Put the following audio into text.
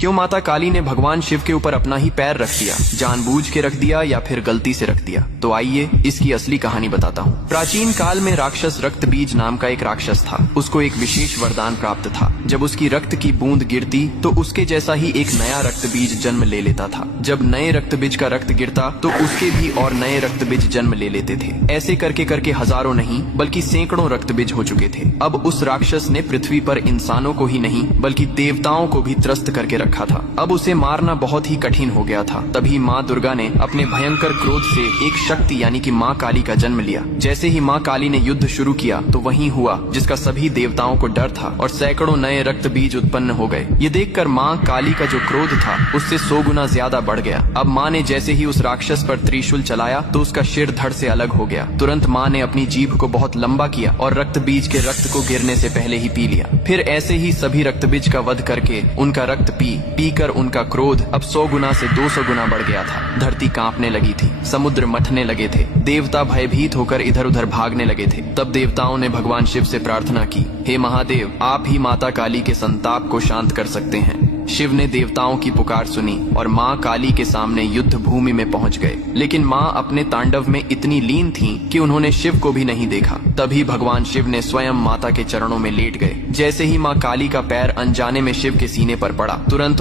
क्यों माता काली ने भगवान शिव के ऊपर अपना ही पैर रख दिया? जानबूझ के रख दिया या फिर गलती से रख दिया? तो आइए इसकी असली कहानी बताता हूँ। प्राचीन काल में राक्षस रक्तबीज नाम का एक राक्षस था। उसको एक विशेष वरदान प्राप्त था। जब उसकी रक्त की बूंद गिरती तो उसके जैसा ही एक नया रक्तबीज जन्म ले लेता था। जब नए रक्तबीज का रक्त गिरता तो उसके भी और नए रक्तबीज जन्म ले लेते थे। ऐसे करके करके हजारों नहीं बल्कि सैकड़ों रक्तबीज हो चुके थे। अब उस राक्षस ने पृथ्वी पर इंसानों को ही नहीं बल्कि देवताओं को भी त्रस्त करके रखा था। अब उसे मारना बहुत ही कठिन हो गया था। तभी माँ दुर्गा ने अपने भयंकर क्रोध से एक शक्ति यानी कि माँ काली का जन्म लिया। जैसे ही माँ काली ने युद्ध शुरू किया तो वही हुआ जिसका सभी देवताओं को डर था और सैकड़ों नए रक्त बीज उत्पन्न हो गए। ये देखकर माँ काली का जो क्रोध था उससे 100 गुना ज्यादा बढ़ गया। अब माँ ने जैसे ही उस राक्षस पर त्रिशूल चलाया तो उसका सिर धड़ से अलग हो गया। तुरंत माँ ने अपनी जीभ को बहुत लंबा किया और रक्त बीज के रक्त को गिरने से पहले ही पी लिया। फिर ऐसे ही सभी रक्त बीज का वध करके उनका रक्त पीकर उनका क्रोध अब 100 गुना से 200 गुना बढ़ गया था। धरती कांपने लगी थी, समुद्र मथने लगे थे, देवता भयभीत होकर इधर उधर भागने लगे थे। तब देवताओं ने भगवान शिव से प्रार्थना की, हे महादेव, आप ही माता काली के संताप को शांत कर सकते हैं। शिव ने देवताओं की पुकार सुनी और माँ काली के सामने युद्ध भूमि में पहुंच गए। लेकिन माँ अपने तांडव में इतनी लीन थीं कि उन्होंने शिव को भी नहीं देखा। तभी भगवान शिव ने स्वयं माता के चरणों में लेट गए। जैसे ही माँ काली का पैर अनजाने में शिव के सीने पर पड़ा, तुरंत